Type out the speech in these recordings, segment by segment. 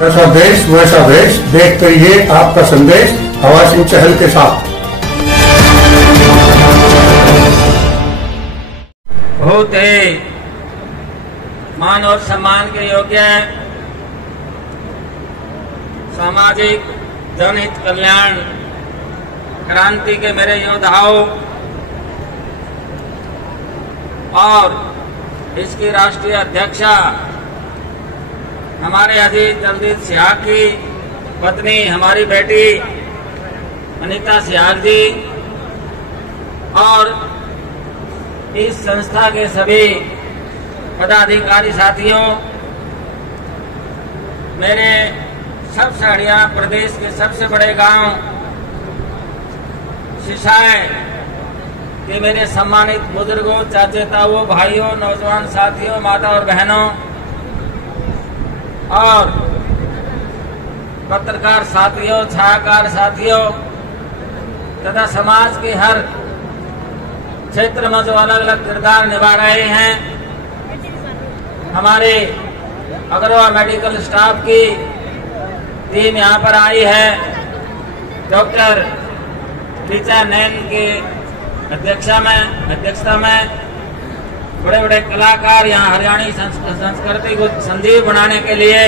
जैसा देश वैसा वेश, देखते रहिए आपका संदेश हवा सिंह चहल के साथ। होते मान और सम्मान के योग्य सामाजिक जनहित कल्याण क्रांति के मेरे योद्धाओं और इसकी राष्ट्रीय अध्यक्षा हमारे अजीत दलजीत सियाग की पत्नी हमारी बेटी अनीता सियाग जी और इस संस्था के सभी पदाधिकारी साथियों, मेरे सबसे हरियाणा प्रदेश के सबसे बड़े गांव शिशाएं के मेरे सम्मानित बुजुर्गों, चाचे ताऊओं, भाइयों, नौजवान साथियों, माता और बहनों और पत्रकार साथियों, छायाकार साथियों तथा समाज के हर क्षेत्र में जो अलग अलग किरदार निभा रहे हैं, हमारे अग्रवाल मेडिकल स्टाफ की टीम यहाँ पर आई है। डॉक्टर ऋचा नैन के अध्यक्षता में बड़े बड़े कलाकार यहाँ हरियाणी संस्कृति को संजीव बनाने के लिए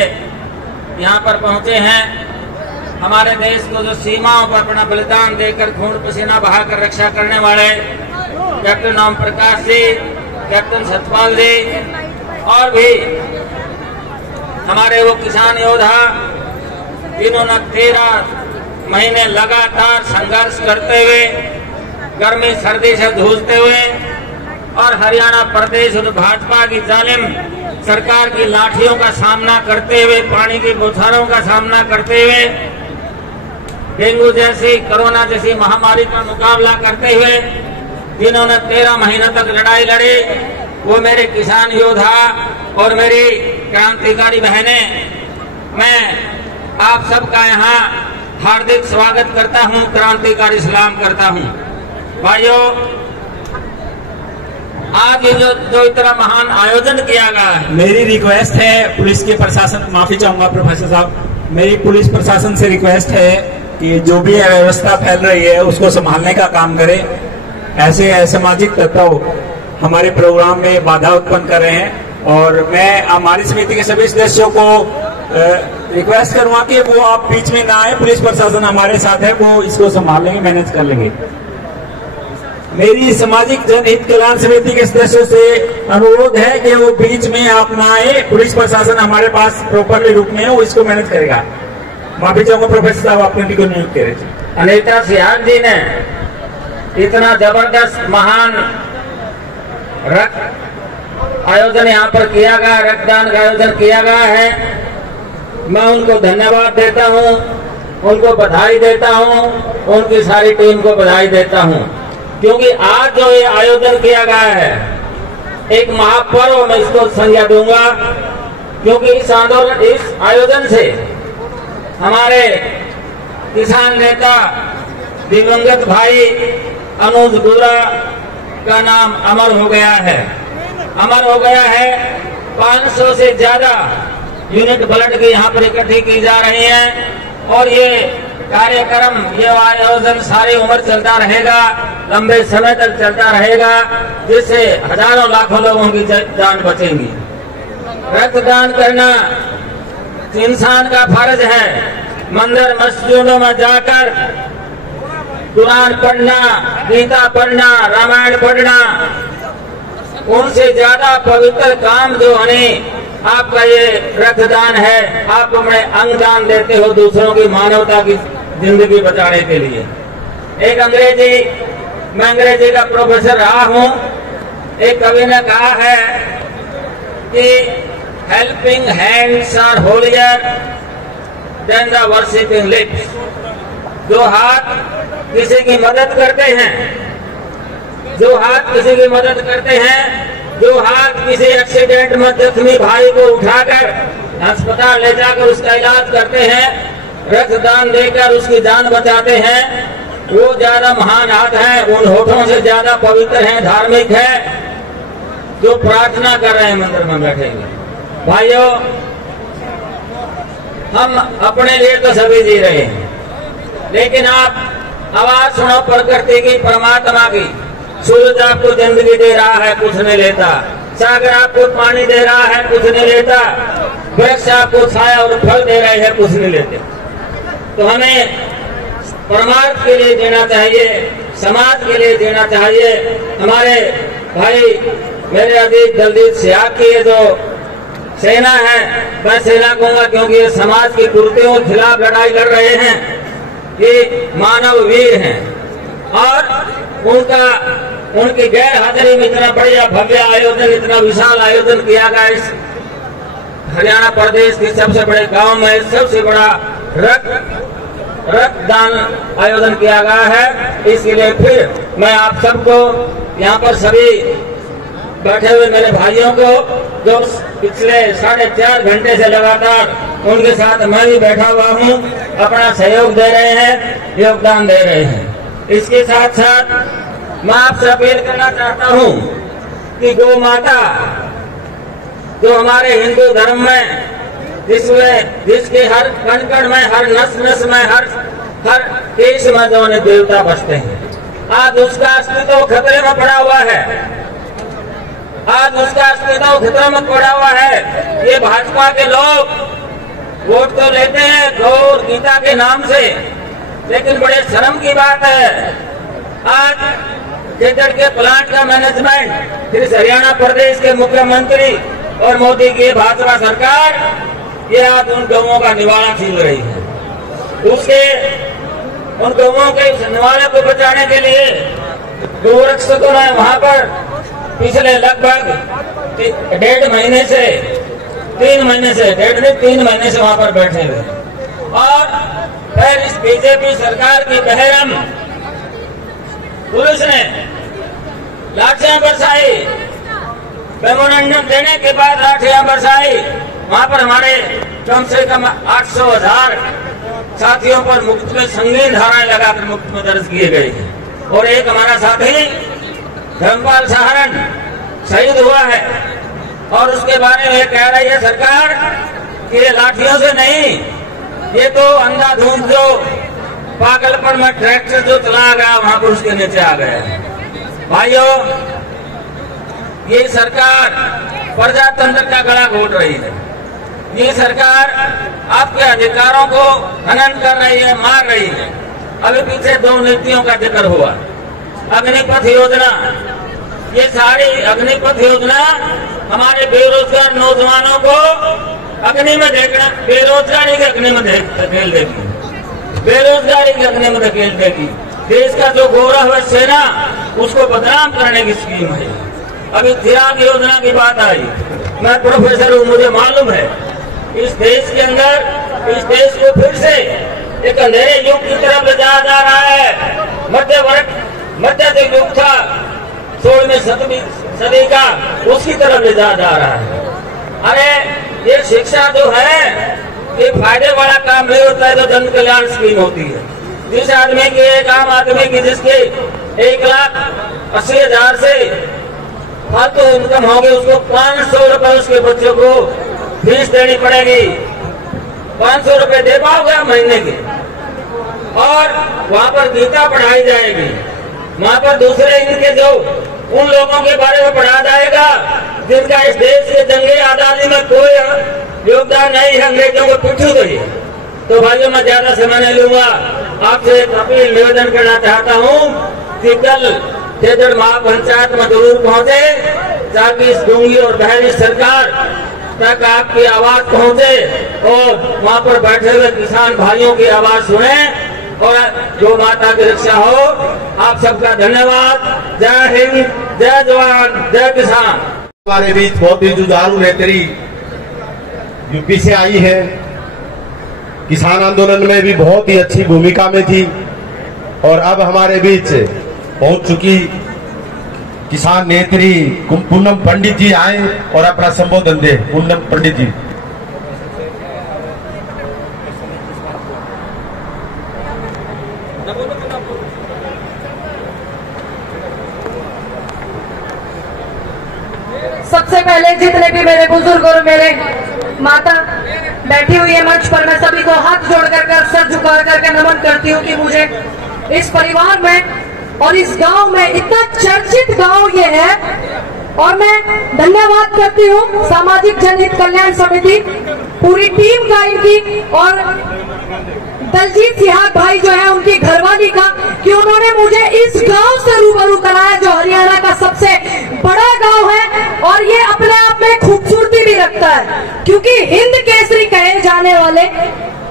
यहाँ पर पहुंचे हैं। हमारे देश को जो सीमाओं पर अपना बलिदान देकर खून पसीना बहाकर रक्षा करने वाले कैप्टन ओम प्रकाश जी, कैप्टन सतपाल जी और भी हमारे वो किसान योद्धा जिन्होंने 13 महीने लगातार संघर्ष करते हुए गर्मी सर्दी से जूझते हुए और हरियाणा प्रदेश और भाजपा की जालिम सरकार की लाठियों का सामना करते हुए, पानी की बौछारों का सामना करते हुए, डेंगू जैसी, कोरोना जैसी महामारी का मुकाबला करते हुए जिन्होंने 13 महीनों तक लड़ाई लड़ी, वो मेरे किसान योद्धा और मेरी क्रांतिकारी बहनें, मैं आप सबका यहाँ हार्दिक स्वागत करता हूँ, क्रांतिकारी सलाम करता हूँ। भाइयों, आज ये जो इतना महान आयोजन किया गया है, मेरी रिक्वेस्ट है पुलिस के प्रशासन, माफी चाहूंगा प्रोफेसर साहब, मेरी पुलिस प्रशासन से रिक्वेस्ट है कि जो भी अव्यवस्था फैल रही है उसको संभालने का काम करे। ऐसे असामाजिक तत्व हमारे प्रोग्राम में बाधा उत्पन्न कर रहे हैं और मैं हमारी समिति के सभी सदस्यों को रिक्वेस्ट करूंगा कि वो आप बीच में ना आए। पुलिस प्रशासन हमारे साथ है, वो इसको संभाल लेंगे, मैनेज कर लेंगे। मेरी सामाजिक जनहित कल्याण समिति के सदस्यों से अनुरोध है कि वो बीच में आप ना आए। पुलिस प्रशासन हमारे पास प्रॉपरली रूप में है, वो इसको मैनेज करेगा। माफी चाहूंगा प्रोफेसर साहब, आपने को नियुक्त करे। अनीता सियाग जी ने इतना जबरदस्त महान रक्त आयोजन यहाँ पर किया गया, रक्तदान का आयोजन किया गया है। मैं उनको धन्यवाद देता हूँ, उनको बधाई देता हूँ, उनकी सारी टीम को बधाई देता हूँ, क्योंकि आज जो ये आयोजन किया गया है एक महापर्व मैं इसको संज्ञा दूंगा, क्योंकि इस आयोजन से हमारे किसान नेता दिवंगत भाई अनुज गुरा का नाम अमर हो गया है। 500 से ज्यादा यूनिट ब्लड की यहाँ पर इकट्ठी की जा रही है और ये कार्यक्रम, ये आयोजन सारी उम्र चलता रहेगा, लंबे समय तक चलता रहेगा, जिससे हजारों लाखों लोगों की जान बचेंगी। रक्तदान करना इंसान का फर्ज है। मंदिर मस्जिदों में जाकर कुरान पढ़ना, गीता पढ़ना, रामायण पढ़ना, उनसे ज्यादा पवित्र काम जो है आपका ये रक्तदान है। आप अपने अंग दान देते हो दूसरों की मानवता की जिंदगी बचाने के लिए। मैं अंग्रेजी का प्रोफेसर रहा हूँ। एक कवि ने कहा है कि helping hands are holier than the worshipping lips. जो हाथ किसी की मदद करते हैं, जो हाथ किसी एक्सीडेंट में जख्मी भाई को उठाकर अस्पताल ले जाकर उसका इलाज करते हैं, रक्तदान देकर उसकी जान बचाते हैं, वो ज्यादा महान हाथ है, उन होठों से ज्यादा पवित्र है, धार्मिक है, जो प्रार्थना कर रहे हैं मंदिर में बैठे हुए। भाइयों, हम अपने लिए तो सभी जी रहे हैं, लेकिन आप आवाज सुनो प्रकृति की, परमात्मा की। सूरज आपको जिंदगी दे रहा है, कुछ नहीं लेता। सागर आपको पानी दे रहा है, कुछ नहीं लेता। वृक्ष आपको छाया और फल दे रहे हैं, कुछ नहीं लेते। तो हमें परमार्थ के लिए देना चाहिए, समाज के लिए देना चाहिए। हमारे भाई मेरे अजीत दलजीत सियाग की ये जो सेना है, मैं सेना कहूंगा क्योंकि ये समाज की कुरीतियों के खिलाफ लड़ाई लड़ रहे हैं। ये मानव वीर हैं और उनकी गैर हाजिरी में इतना बढ़िया भव्य आयोजन, इतना विशाल आयोजन किया गया इस हरियाणा प्रदेश के सबसे बड़े गांव में सबसे बड़ा रक्तदान आयोजन किया गया है। इसके लिए फिर मैं आप सबको यहाँ पर सभी बैठे हुए मेरे भाइयों को, जो पिछले 4.5 घंटे से लगातार उनके साथ मैं भी बैठा हुआ हूँ, अपना सहयोग दे रहे हैं, योगदान दे रहे हैं। इसके साथ साथ मैं आपसे अपील करना चाहता हूँ कि गौ माता जो हमारे हिंदू धर्म में जिसके हर कण कण में, हर नस नस में, हर केश में जो देवता बसते हैं, आज उसका अस्तित्व खतरे में पड़ा हुआ है। आज उसका अस्तित्व खतरे में पड़ा हुआ है। ये भाजपा के लोग वोट तो लेते हैं गौ और गीता के नाम से, लेकिन बड़े शर्म की बात है आज खेतड़ के प्लांट का मैनेजमेंट, फिर हरियाणा प्रदेश के मुख्यमंत्री और मोदी की भाजपा सरकार ये आज उन गौओं का निवारण छीन रही है। उन गौओं के निवारण को बचाने के लिए गोरक्षकों ने वहां पर पिछले लगभग 1.5 महीने से 3 महीने से 3 महीने से वहां पर बैठे हुए और फिर इस बीजेपी सरकार की बहरम पुलिस ने लाठियां बरसाई, मेमोरेंडम देने के बाद लाठियां बरसाई। वहां पर हमारे कम से कम 800,000 साथियों पर मुफ्त में संगीन धाराएं लगाकर मुफ्त में दर्ज किए गए हैं और एक हमारा साथी धर्मपाल सहारण शहीद हुआ है और उसके बारे में कह रही है सरकार कि ये लाठियों से नहीं, ये तो अंधाधुंध जो पागलपन में ट्रैक्टर जो चला गया वहां पर उसके नीचे आ गया है। भाइयों, ये सरकार प्रजातंत्र का गला घोट रही है। ये सरकार आपके अधिकारों को हनन कर रही है, मार रही है। अभी पीछे 2 नीतियों का जिक्र हुआ, अग्निपथ योजना। ये सारी अग्निपथ योजना हमारे बेरोजगार नौजवानों को अग्नि में देखना, बेरोजगारी के अग्नि में धकेल देगी, बेरोजगारी के अग्नि में धकेल देगी। देश का जो गौरव है सेना, उसको बदनाम करने की स्कीम है। अभी चिराग योजना की बात आई, मैं प्रोफेसर हूँ, मुझे मालूम है इस देश के अंदर इस देश को फिर से एक अंधेरे युग की तरफ ले जाया जा रहा है। मध्य जो युग था 16वीं सदी का, उसकी तरफ ले जाया जा रहा है। अरे ये शिक्षा जो है ये फायदे वाला काम नहीं होता है, तो जन कल्याण स्कीम होती है। जिस आदमी की, एक आम आदमी की जिसके 1,80,000 से फालतू इनकम होगी, उसको 500 रुपए उसके बच्चों को फीस देनी पड़ेगी। 500 रुपए दे पाओगे महीने के, और वहां पर गीता पढ़ाई जाएगी। वहां पर दूसरे इनके जो उन लोगों के बारे में पढ़ा जाएगा जिनका इस देश के जंगे आजादी में कोई योगदान नहीं है, अंग्रेजों को पिट्ठू गई। तो भाइयों, मैं ज्यादा समय नहीं लूंगा, आपसे एक अपील निवेदन करना चाहता हूँ कि कल खेतड़ महापंचायत में जरूर पहुंचे, ताकि इस गूंगी और बहरी सरकार तक आपकी आवाज पहुंचे और वहां पर बैठे हुए किसान भाइयों की आवाज सुने और गौ माता की रक्षा हो। आप सबका धन्यवाद। जय हिंद, जय जवान, जय किसान। हमारे बीच बहुत ही जुझारू नेत्री यूपी से आई है, किसान आंदोलन में भी बहुत ही अच्छी भूमिका में थी और अब हमारे बीच पहुंच चुकी किसान नेत्री पूनम पंडित जी आए और अपना संबोधन दे। पूनम पंडित जी। सबसे पहले जितने भी मेरे बुजुर्ग और मेरे माता बैठी हुई है मंच पर, मैं सभी को हाथ जोड़ कर सर झुका करके नमन करती हूँ कि मुझे इस परिवार में और इस गांव में, इतना चर्चित गांव ये है, और मैं धन्यवाद करती हूँ सामाजिक जनहित कल्याण समिति पूरी टीम का इनकी, और दलजीत सिहाग भाई जो है उनकी घरवाली का, कि उन्होंने मुझे इस गांव से रूबरू कराया जो हरियाणा का सबसे बड़ा गांव है और ये अपने आप में खूबसूरती भी रखता है, क्योंकि हिंद केसरी कहे जाने वाले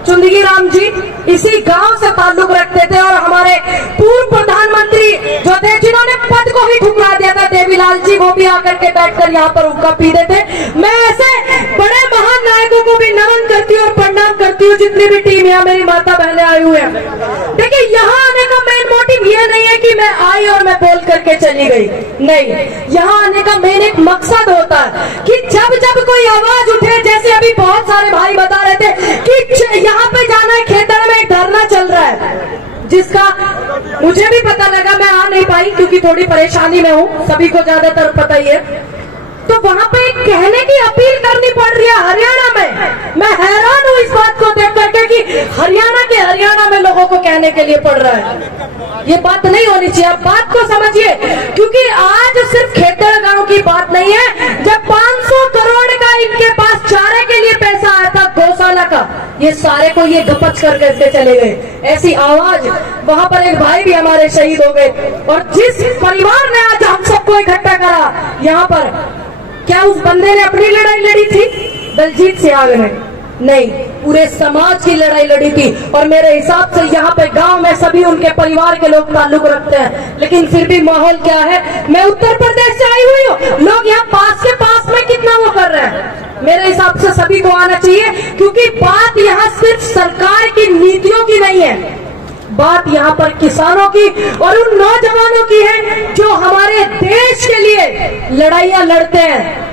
चुंदगी राम जी इसी गांव से ताल्लुक रखते थे, और हमारे पूर्व प्रधानमंत्री जो थे जिन्होंने पद को ही ठुकरा दिया था, देवीलाल जी, वो भी आकर के बैठकर यहाँ पर हुक्का पीते थे। मैं ऐसे बड़े महान नायकों को भी नमन करती हूँ और प्रणाम करती हूँ, जितनी भी टीम यहाँ मेरी माता बहनें आई हुए हैं। देखिए, यहाँ आने का मेन मोटिव ये नहीं है कि मैं आई और मैं बोल करके चली गई, नहीं, यहाँ आने का मेन एक मकसद होता है कि जब जब कोई आवाज उठे, जैसे अभी बहुत सारे भाई बता रहे थे कि यहाँ पे जाना है, खेतर में एक धरना चल रहा है, जिसका मुझे भी पता लगा, मैं आ नहीं पाई क्योंकि थोड़ी परेशानी में हूँ, सभी को ज्यादातर पता ही है। तो वहाँ पे कहने की अपील करनी पड़ रही है हरियाणा में। मैं हैरान हूँ इस बात को देख करके कि हरियाणा में लोगों को कहने के लिए पड़ रहा है। ये बात नहीं होनी चाहिए, आप बात को समझिए, क्योंकि आज सिर्फ खेतर गांव की बात नहीं है। जब 500 करोड़ का इनके पास चारे के लिए पैसा आया था गौशाला का, ये सारे को ये गपच करके चले गए। ऐसी आवाज, वहाँ पर एक भाई भी हमारे शहीद हो गए, और जिस परिवार ने आज हम सबको इकट्ठा करा यहाँ पर, क्या उस बंदे ने अपनी लड़ाई लड़ी थी? दलजीत सिहाग ने नहीं, पूरे समाज की लड़ाई लड़ी थी। और मेरे हिसाब से यहाँ पे गांव में सभी उनके परिवार के लोग ताल्लुक रखते हैं, लेकिन फिर भी माहौल क्या है, मैं उत्तर प्रदेश से आई हुई हूँ, लोग यहाँ पास के पास में कितना वो कर रहे हैं। मेरे हिसाब से सभी को आना चाहिए, क्योंकि बात यहाँ सिर्फ सरकार की नीतियों की नहीं है, बात यहाँ पर किसानों की और उन नौजवानों की है जो हमारे देश के लिए लड़ाइयाँ लड़ते हैं।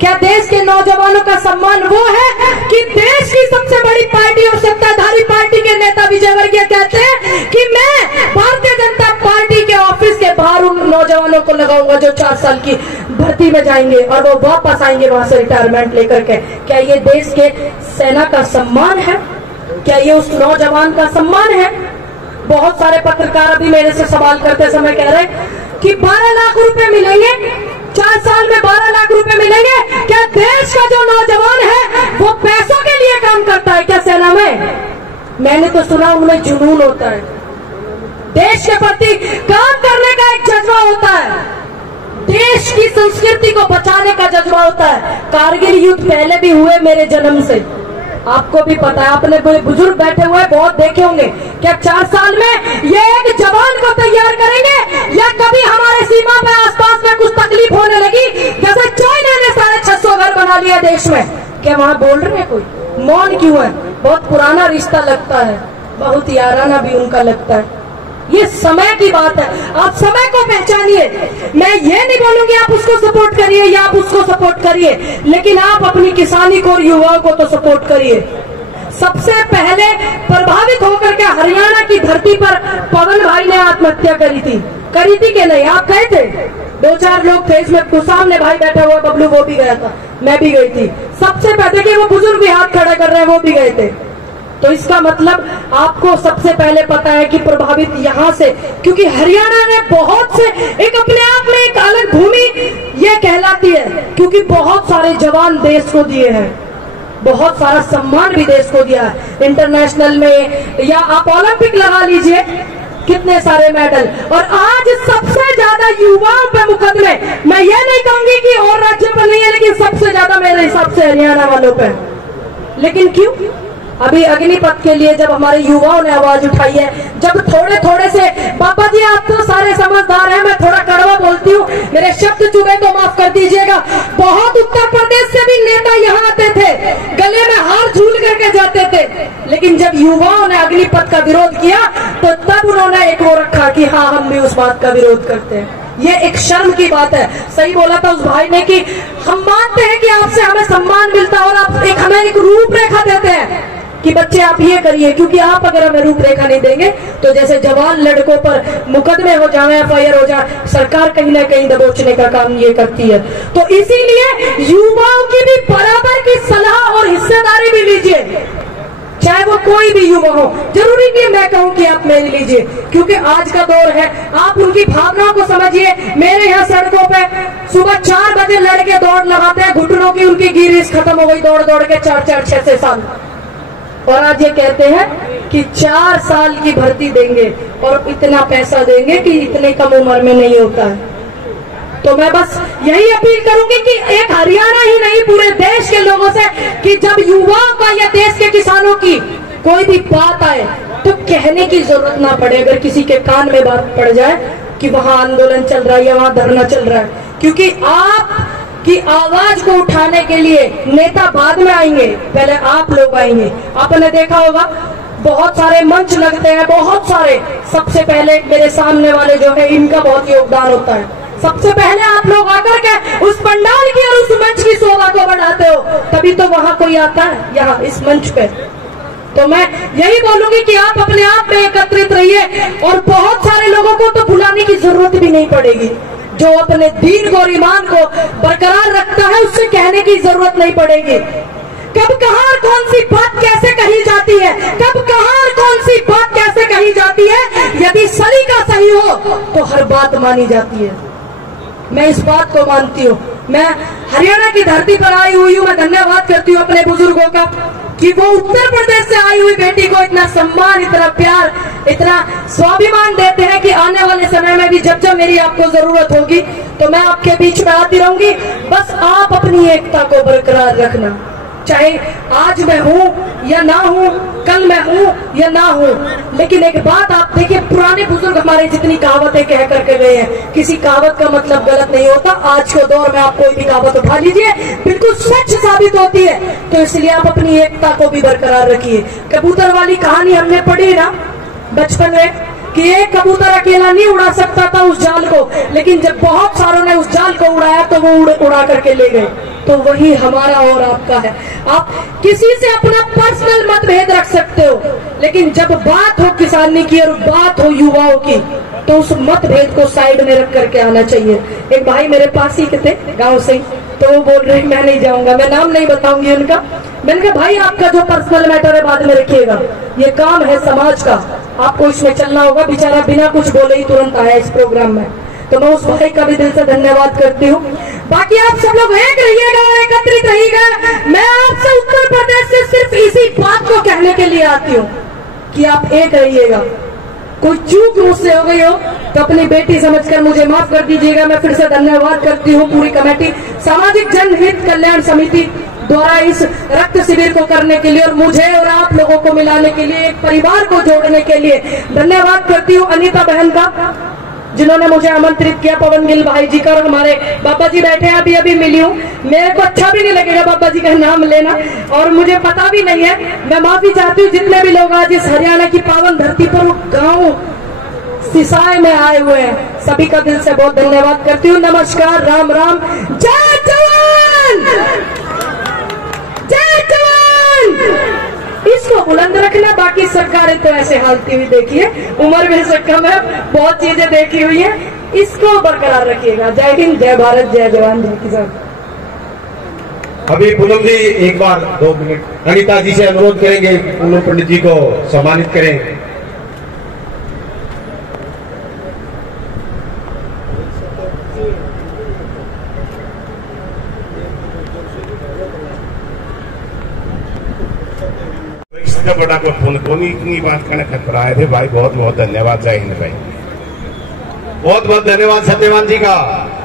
क्या देश के नौजवानों का सम्मान वो है कि देश की सबसे बड़ी पार्टी और सत्ताधारी पार्टी के नेता विजय वर्गीय कहते हैं कि मैं भारतीय जनता पार्टी के ऑफिस के बाहर उन नौजवानों को लगाऊंगा जो 4 साल की भर्ती में जाएंगे और वो वापस आएंगे वहां से रिटायरमेंट लेकर के। क्या ये देश के सेना का सम्मान है? क्या ये उस नौजवान का सम्मान है? बहुत सारे पत्रकार अभी मेरे से सवाल करते समय कह रहे कि 12 लाख रुपए मिलेंगे, 4 साल में 12 लाख रुपए मिलेंगे। क्या देश का जो नौजवान है वो पैसों के लिए काम करता है क्या सेना में? मैंने तो सुना उनमें जुनून होता है, देश के प्रति काम करने का एक जज्बा होता है, देश की संस्कृति को बचाने का जज्बा होता है। कारगिल युद्ध पहले भी हुए मेरे जन्म से, आपको भी पता है, आपने बुजुर्ग बैठे हुए बहुत देखे होंगे। क्या 4 साल में ये एक जवान को तैयार करेंगे, या कभी हमारे सीमा पे आसपास में कुछ तकलीफ होने लगी, जैसे चाइना ने 650 घर बना लिया देश में, क्या वहाँ बोल रहे हैं कोई? मौन क्यों है? बहुत पुराना रिश्ता लगता है, बहुत याराना भी उनका लगता है। ये समय की बात है, आप समय को पहचानिए। मैं ये नहीं बोलूंगी आप उसको सपोर्ट करिए या आप उसको सपोर्ट करिए, लेकिन आप अपनी किसानी को और युवाओं को तो सपोर्ट करिए। सबसे पहले प्रभावित होकर के हरियाणा की धरती पर पवन भाई ने आत्महत्या करी थी कि नहीं? आप गए थे? 2-4 लोग थे, इसमें सामने भाई बैठा हुआ बबलू, वो भी गया था, मैं भी गई थी। सबसे पहले कि वो बुजुर्ग भी हाथ खड़ा कर रहे हैं, वो भी गए थे। तो इसका मतलब आपको सबसे पहले पता है कि प्रभावित यहाँ से, क्योंकि हरियाणा ने बहुत से एक अपने आप में एक अलग भूमि ये कहलाती है, क्योंकि बहुत सारे जवान देश को दिए हैं, बहुत सारा सम्मान भी देश को दिया है, इंटरनेशनल में या आप ओलंपिक लगा लीजिए, कितने सारे मेडल। और आज सबसे ज्यादा युवाओं पे मुकदमे, मैं ये नहीं कहूंगी कि और राज्य पर नहीं है, लेकिन सबसे ज्यादा मेरे हिसाब से हरियाणा वालों पे। लेकिन क्यों? अभी अग्निपथ के लिए जब हमारे युवाओं ने आवाज उठाई है, जब थोड़े थोड़े से, पापा जी आप तो सारे समझदार हैं, मैं थोड़ा कड़वा बोलती हूँ, मेरे शब्द चुभे तो माफ कर दीजिएगा। बहुत उत्तर प्रदेश से भी नेता यहाँ आते थे, गले में हार झूल करके जाते थे, लेकिन जब युवाओं ने अग्निपथ का विरोध किया तो तब उन्होंने एक वो रखा कि हाँ हम भी उस बात का विरोध करते हैं। ये एक शर्म की बात है। सही बोला था उस भाई ने कि हम मानते हैं कि आपसे हमें सम्मान मिलता है और आप हमें एक रूपरेखा देते हैं, कि बच्चे आप ये करिए, क्योंकि आप अगर हमें रूपरेखा नहीं देंगे तो जैसे जवान लड़कों पर मुकदमे हो जाए, FIR हो जाए, सरकार कहीं ना कहीं दबोचने का काम ये करती है। तो इसीलिए युवाओं की भी बराबर की सलाह और हिस्सेदारी भी लीजिए, चाहे वो कोई भी युवा हो। जरूरी नहीं मैं कहूं कि आप मेरी लीजिए, क्योंकि आज का दौर है, आप उनकी भावनाओं को समझिए। मेरे यहाँ सड़कों पे सुबह 4 बजे लड़के दौड़ लगाते हैं, घुटनों की उनकी गिरीश खत्म हो गई दौड़ दौड़ के 4-4, 6-6 साल, और आज ये कहते हैं कि 4 साल की भर्ती देंगे और इतना पैसा देंगे कि इतने कम उम्र में नहीं होता है। तो मैं बस यही अपील करूंगी कि एक हरियाणा ही नहीं पूरे देश के लोगों से कि जब युवाओं का या देश के किसानों की कोई भी बात आए तो कहने की जरूरत ना पड़े, अगर किसी के कान में बात पड़ जाए कि वहां आंदोलन चल रहा है या वहां धरना चल रहा है, क्योंकि आप की आवाज को उठाने के लिए नेता बाद में आएंगे, पहले आप लोग आएंगे। आपने देखा होगा बहुत सारे मंच लगते हैं, बहुत सारे, सबसे पहले मेरे सामने वाले जो है इनका बहुत योगदान होता है। सबसे पहले आप लोग आकर के उस पंडाल की और उस मंच की शोभा को बढ़ाते हो, तभी तो वहां कोई आता है यहाँ इस मंच पे। तो मैं यही बोलूंगी कि आप अपने आप में एकत्रित रहिए, और बहुत सारे लोगों को तो बुलाने की जरूरत भी नहीं पड़ेगी। जो अपने दीन को और ईमान को बरकरार रखता है उससे कहने की जरूरत नहीं पड़ेगी। कब कहां और कौन सी बात कैसे कही जाती है, कब कहां और कौन सी बात कैसे कही जाती है, यदि सलीका सही हो तो हर बात मानी जाती है। मैं इस बात को मानती हूँ। मैं हरियाणा की धरती पर आई हुई हूँ, मैं धन्यवाद करती हूँ अपने बुजुर्गों का कि वो उत्तर प्रदेश से आई हुई बेटी को इतना सम्मान, इतना प्यार, इतना स्वाभिमान देते हैं कि आने वाले समय में भी जब जब मेरी आपको जरूरत होगी तो मैं आपके बीच में आती रहूंगी। बस आप अपनी एकता को बरकरार रखना, चाहे आज मैं हूं या ना हूं, कल मैं हूं या ना हूं। लेकिन एक बात आप देखिए, पुराने बुजुर्ग हमारे जितनी कहावतें कह करके गए हैं, किसी कहावत का मतलब गलत नहीं होता। आज के दौर में आप कोई भी कहावत उठा लीजिए, बिल्कुल सच साबित होती है। तो इसलिए आप अपनी एकता को भी बरकरार रखिए। कबूतर वाली कहानी हमने पढ़ी ना बचपन में कि एक कबूतर अकेला नहीं उड़ा सकता था उस जाल को, लेकिन जब बहुत सारों ने उस जाल को उड़ाया तो वो उड़ा करके ले गए। तो वही हमारा और आपका है। आप किसी से अपना पर्सनल मतभेद रख सकते हो, लेकिन जब बात हो किसानी की और बात हो युवाओं की तो उस मतभेद को साइड में रख करके आना चाहिए। एक भाई मेरे पास ही थे गांव से, तो वो बोल रहे मैं नहीं जाऊंगा, मैं नाम नहीं बताऊंगी उनका। मैंने कहा भाई आपका जो पर्सनल मैटर है बाद में रखिएगा, ये काम है समाज का, आपको इसमें चलना होगा। बेचारा बिना कुछ बोले ही तुरंत आया इस प्रोग्राम में, तो मैं उस भाई का भी दिल से धन्यवाद करती हूँ। बाकी आप सब लोग एक रहिएगा, एकत्रित रहिएगा। मैं आपसे उत्तर प्रदेश से सिर्फ इसी बात को कहने के लिए आती हूँ कि आप एक रहिएगा। कोई चूक मुझसे हो गई हो तो अपनी बेटी समझकर मुझे माफ कर दीजिएगा। मैं फिर से धन्यवाद करती हूँ पूरी कमेटी सामाजिक जनहित कल्याण समिति द्वारा इस रक्त शिविर को करने के लिए और मुझे और आप लोगों को मिलाने के लिए, एक परिवार को जोड़ने के लिए धन्यवाद करती हूँ अनीता बहन का, जिन्होंने मुझे आमंत्रित किया, पवन गिल भाई जी का, और हमारे बाबा जी बैठे हैं, अभी अभी मिली हूँ। मेरे को अच्छा भी नहीं लगेगा बाबा जी का नाम लेना, और मुझे पता भी नहीं है। मैं माफी चाहती हूँ जितने भी लोग आज इस हरियाणा की पावन धरती पर गाँव सिसाए में आए हुए हैं, सभी का दिल से बहुत धन्यवाद करती हूँ। नमस्कार, राम राम, जय जवान, जय जवान। इसको बुलंद रखना, बाकी सरकारें तो ऐसे हालती हुई देखिए, उम्र में से कम है, बहुत चीजें देखी हुई है, इसको बरकरार रखिएगा। जय हिंद, जय भारत, जय जवान, जय किसान। अभी पूनम जी एक बार 2 मिनट अनिता जी से अनुरोध करेंगे, पूनम पंडित जी को सम्मानित करें। बड़ा को फोन कोनी इतनी बात करने खत आए थे भाई, बहुत बहुत धन्यवाद। जय हिंद भाई, बहुत बहुत धन्यवाद सत्यवान जी का।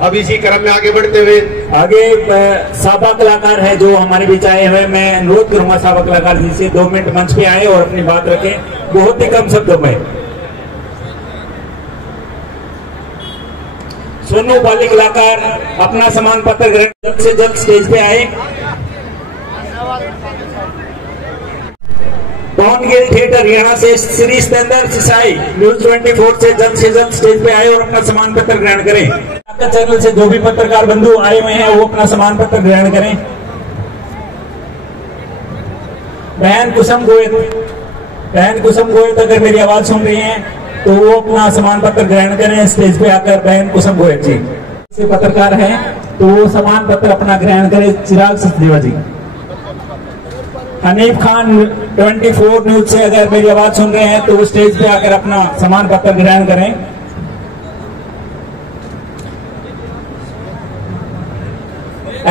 अब इसी क्रम में आगे बढ़ते हुए आगे साबा कलाकार है जो हमारे बीच आए हुए, मैं अनुरोध करूंगा साबा कलाकार जी से 2 मिनट मंच पे आए और अपनी बात रखें, बहुत ही कम शब्दों में। सोनू बाली कलाकार अपना सम्मान पत्र ग्रहण जल्द से जल्द स्टेज पे आए। पवन गिल थिएटर हरियाणा से श्री सतेंद्र सिसाई न्यूज 24 से जल्द स्टेज पे आए और अपना सम्मान पत्र ग्रहण करें। चैनल से जो भी पत्रकार बंधु आए हुए हैं वो अपना सम्मान पत्र ग्रहण करें। बहन कुसुम गोयत अगर मेरी आवाज सुन रही हैं तो वो अपना सम्मान पत्र ग्रहण करें। स्टेज पे आकर बहन कुसुम गोयत जी से पत्रकार हैं तो वो सम्मान पत्र अपना ग्रहण करें। चिराग सचदेवा जी। हनीफ खान 24 न्यूज से अगर मेरी आवाज सुन रहे हैं तो वो स्टेज पे आकर अपना सम्मान पत्र ग्रहण करें।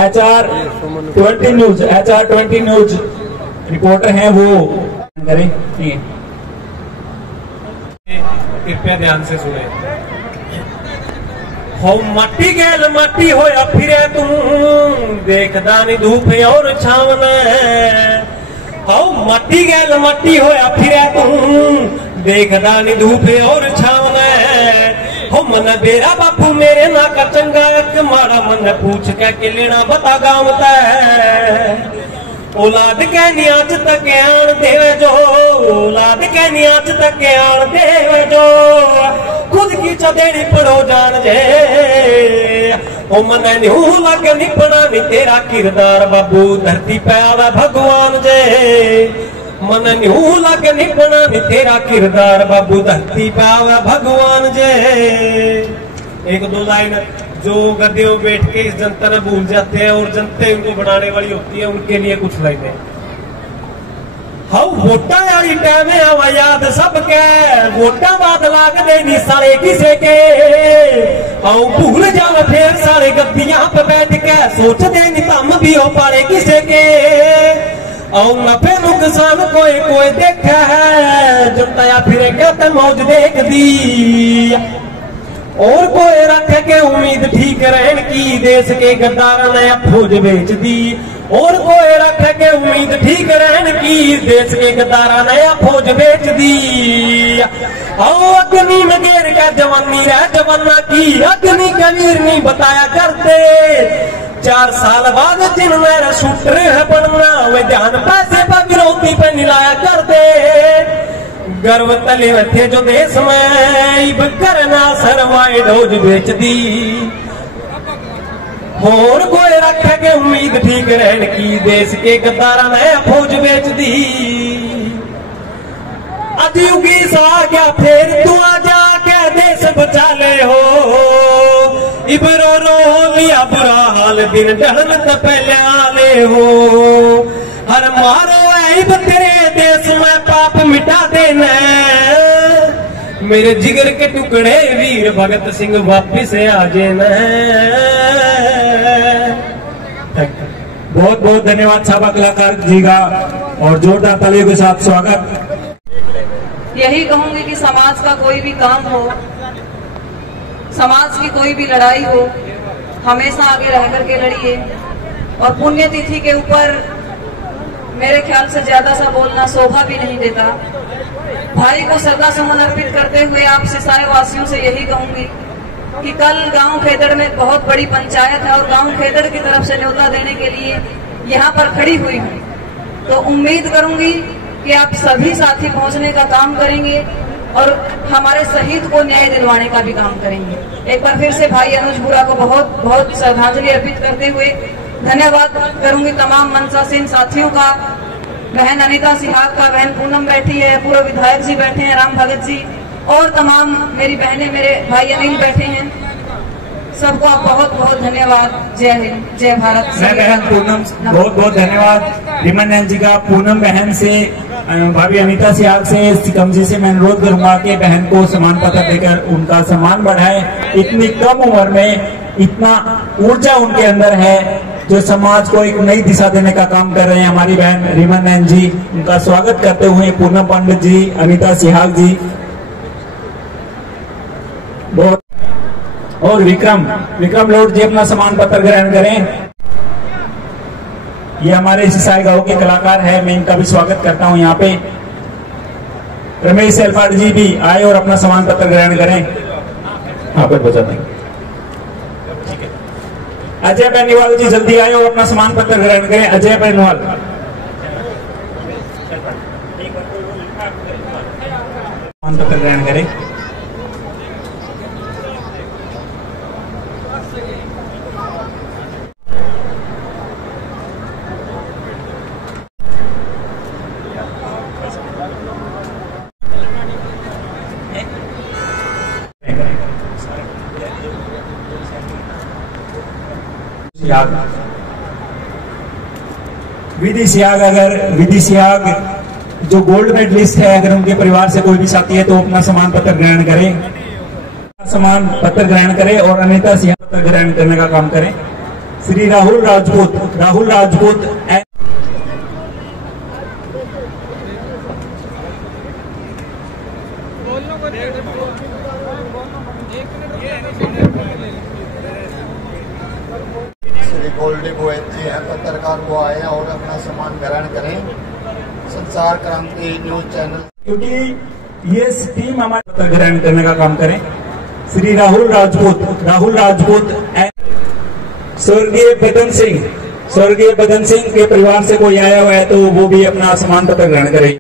HR 20 न्यूज रिपोर्टर हैं वो करें। कृपया ध्यान से सुने। हो मट्टी गैल मट्टी होया फिरे तू देखदा नी धूप और छावना। हो मट्टी गैल मट्टी होया फिरे तू देखदा नी धूप और छावना। हो मन बेरा बापू मेरे ना का चंगा एक माड़ा मन पूछ के लेना बता गाँवता। औलाद के नियाज तक आन देवे जो, औलाद के नियाज तक आन देवे जो, खुद की चदेड़ी पड़ो जान जे। ओ मन न्यू लग निपना नी तेरा किरदार बाबू धरती पे आवा भगवान जे। मन न्यू लग निपना नी तेरा किरदार बाबू धरती पे आवा भगवान जे। एक दो लाइन जो गद्दे में बैठ के इस जनता ने भूल जाते हैं और जनता उनको बनाने वाली होती है, उनके लिए कुछ लाइनें। हाँ वोटा वाली टाइम आवा याद सबके, वोटा बाद लाग देनी सारे किसे के। आओ भूल जाओ फिर सारे गद्दियां पे बैठ के सोच देनी तम भी हो पारे किसे के। आओ नफे नुकसान कोई कोई देखा है, जनता फिर कहते मौज देख दी। और कोई रख के उम्मीद ठीक रहन की, देश के गद्दार ने फौज बेच दी। और कोई रख के उम्मीद ठीक रहन की, देश के गद्दार ने फौज बेच दी। आओ अग्नि में गिर का जवानी रह जवाना की, अग्नि का वीर नहीं बताया करते। 4 साल बाद जिन मेरा शूटर है बनना, वे ध्यान पैसे पर विरोधी पे निलाया करते। गर्व तले थे जो देश में करना शर्माए डोज बेच दी। और कोई रख के उम्मीद ठीक रहन की, देश के गद्दारा ने फौज बेच दी। अजयुगी सा क्या फिर तू आ जाके देश बचा ले हो। इबरो रो लिया बुरा हाल दिन ढलन तो पहले आले हो। हर मारो ऐब तेरे देश में पाप मिटा देना। मेरे जिगर के टुकड़े वीर भगत सिंह वापिस आ जाना। बहुत बहुत धन्यवाद साहबा कलाकार जी का और जोरदार तालियों के साथ स्वागत। यही कहूंगी कि समाज का कोई भी काम हो, समाज की कोई भी लड़ाई हो, हमेशा आगे रह करके लड़िए। और पुण्यतिथि के ऊपर मेरे ख्याल से ज्यादा सा बोलना शोभा भी नहीं देता। भाई को श्रद्धा सुमन अर्पित करते हुए आपसे सारे वासियों से यही कहूंगी कि कल गांव खेदड़ में बहुत बड़ी पंचायत है और गांव खेदड़ की तरफ से न्योता देने के लिए यहाँ पर खड़ी हुई हूँ। तो उम्मीद करूंगी कि आप सभी साथी पहुंचने का काम करेंगे और हमारे शहीद को न्याय दिलवाने का भी काम करेंगे। एक बार फिर से भाई अनुज बुरा को बहुत बहुत श्रद्धांजलि अर्पित करते हुए धन्यवाद करूंगी तमाम मनसासीन साथियों का। बहन अनीता सिहाग का, बहन पूनम बैठी है, पूर्व विधायक जी बैठे हैं, राम भगत जी और तमाम मेरी बहनें, मेरे भाई अनिल बैठे हैं। सबको बहुत बहुत धन्यवाद। जय हिंद, जय भारत। मैं बहन पूनम बहुत बहुत धन्यवाद रिमन नैन जी का। पूनम बहन से भाभी अनीता सिहाग से सिकम जी से मैं अनुरोध करूंगा कि बहन को सम्मान पत्र देकर उनका सम्मान बढ़ाए। इतनी कम उम्र में इतना ऊर्जा उनके अंदर है जो समाज को एक नई दिशा देने का काम कर रहे हैं। हमारी बहन रिमन नैन जी, उनका स्वागत करते हुए पूनम पंडित जी, अनीता सिहाग जी बहुत और विक्रम लोट जी अपना सम्मान पत्र ग्रहण करें। ये हमारे सिसाई गांव के कलाकार हैं, मैं इनका भी स्वागत करता हूं। यहाँ पे रमेश सेलपाट जी भी आए और अपना सम्मान पत्र ग्रहण करें। यहाँ पर बचा दें। अजय बेनीवाल जी जल्दी आए और अपना सम्मान पत्र ग्रहण करें। अजय बेनीवाल सम्मान पत्र ग्रहण करें। विधि सियाग जो गोल्ड मेडलिस्ट है, अगर उनके परिवार से कोई भी साथी है तो अपना सम्मान पत्र ग्रहण करें और अनिता सिंह पत्र ग्रहण करने का काम करें। श्री राहुल राजपूत श्री गोल्डी गोयल जी हैं, पत्रकार को आए और अपना सम्मान ग्रहण करें। संसार क्रांति न्यूज चैनल, क्योंकि ये टीम हमारे पत्र ग्रहण करने का काम करें। श्री राहुल राजपूत स्वर्गीय बदन सिंह के परिवार से कोई आया हुआ है तो वो भी अपना सम्मान पत्र ग्रहण करे।